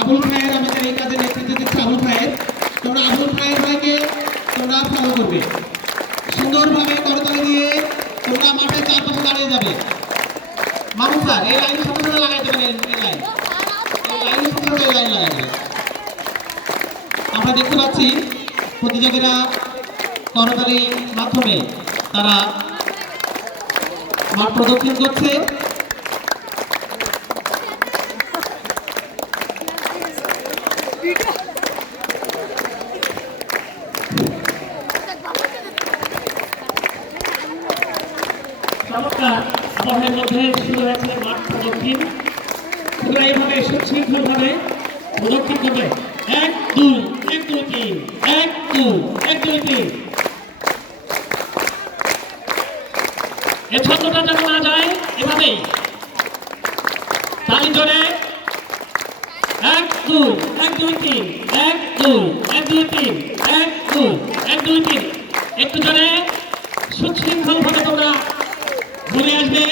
আবুল খায়ের আমাদের এই কাজে নেতৃত্ব দিচ্ছে আবুল খায়ের। তোমরা আবুল খায়ের ভাইকে তোমরা ফলো করবে। সুন্দরভাবে করতালি দিয়ে তোমরা মাঠের চারপাশে দাঁড়িয়ে যাবে। মামুন স্যার, এই লাইন সাথে সাথে লাগাই এই লাইন। আমরা দেখতে পাচ্ছি প্রতিযোগীরা করতালির মাধ্যমে তারা মাঠ প্রদক্ষিণ করছে। চমৎকার মধ্যে শুরু হয়েছে মাঠ প্রদক্ষিণ। তোমরা এইভাবে সুশৃঙ্খলভাবে প্রদক্ষিণ করবে। এক দুই এক, দুই, তিন। এক দুই এক, দুই, তিন। এ ছন্দটা যেন না যায়, এভাবেই। তালি জোরে। এক দুই এক, দুই, তিন। এক দুই এক, দুই, তিন। এক দুই এক, দুই, তিন। একটু সুশৃঙ্খলভাবে তোমরা ঘুরে আসবে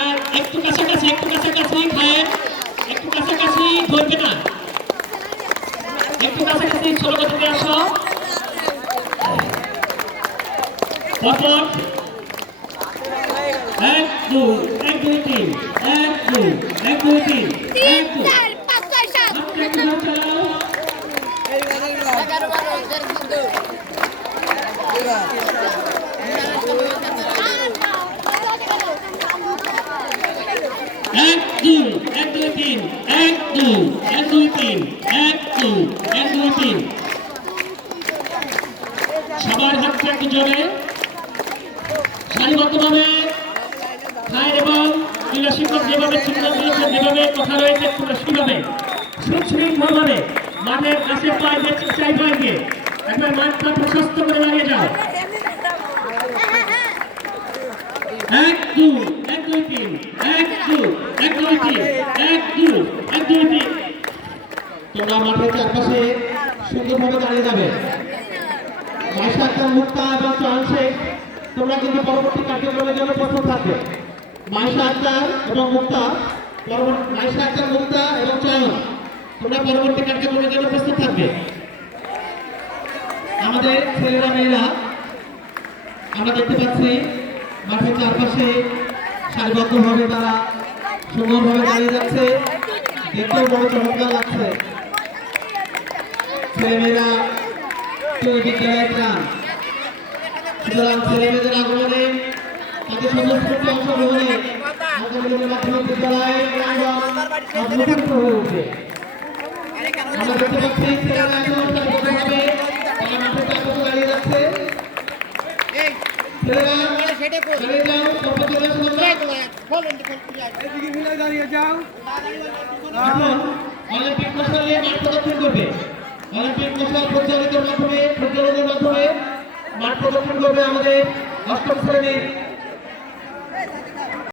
আর একটু কাছাকাছি একটু কাছাকাছি খায়ের একটু কাছাকাছি ধরবে না। একটু কাছাকাছি ছোট গতিতে আসো। পরপর। এক দুই এক দুই তিন। এক দুই এক দুই তিন। এক দুই চার পাঁচ ছয় সাত। হাতটা একটু ধরে চালাও। এগারো বারো তেরো চোদ্দ এক দুই এক দুই তিন, এক দুই এক দুই তিন, এক দুই এক দুই তিন। সবার হাতটা একটু জোরে। সারিবদ্ধভাবে খায়ের এবং ক্রীড়া শিক্ষক যেভাবে চিত্র দিয়েছে যেভাবে কথা রয়েছে তোমরা সেভাবে সুশৃঙ্খলভাবে মাঠের কাছে পাইবে চাই পাইবে একবার মাঠটা প্রশস্ত করে দাঁড়িয়ে যাও। এক দুই চারপাশে দাঁড়িয়ে যাবে মাইশা আক্তার মুক্তা এবং চয়ন তোমরা কিন্তু পরবর্তী কার্যক্রমের জন্য প্রস্তুত থাকবে মাইশা আক্তার এবং মুক্তা মাইশা মুক্তা এবং চয়ন তোমরা পরবর্তী কার্যক্রমের জন্য প্রস্তুত থাকবে আমাদের ছেলেরা মেয়েরা আমরা দেখতে পাচ্ছি মাঠের চারপাশে সারিবদ্ধভাবে তারা সুন্দরভাবে দাঁড়িয়ে যাচ্ছে। দেখতেও বড় চমৎকার লাগছে। ছেলেমেয়েরা বিদ্যালয়ের প্রাণ সুতরাং ছেলেমেয়েদের আগমনে উঠবে আমরা দেখতে পাচ্ছি ছেলেরা অলিম্পিক মশাল মাঠ প্রদক্ষিণ করবে অলিম্পিক মশাল পরিচালিতের মাধ্যমে পরিচালনের মাধ্যমে মাঠ প্রদক্ষিণ করবে আমাদের অষ্টম শ্রেণির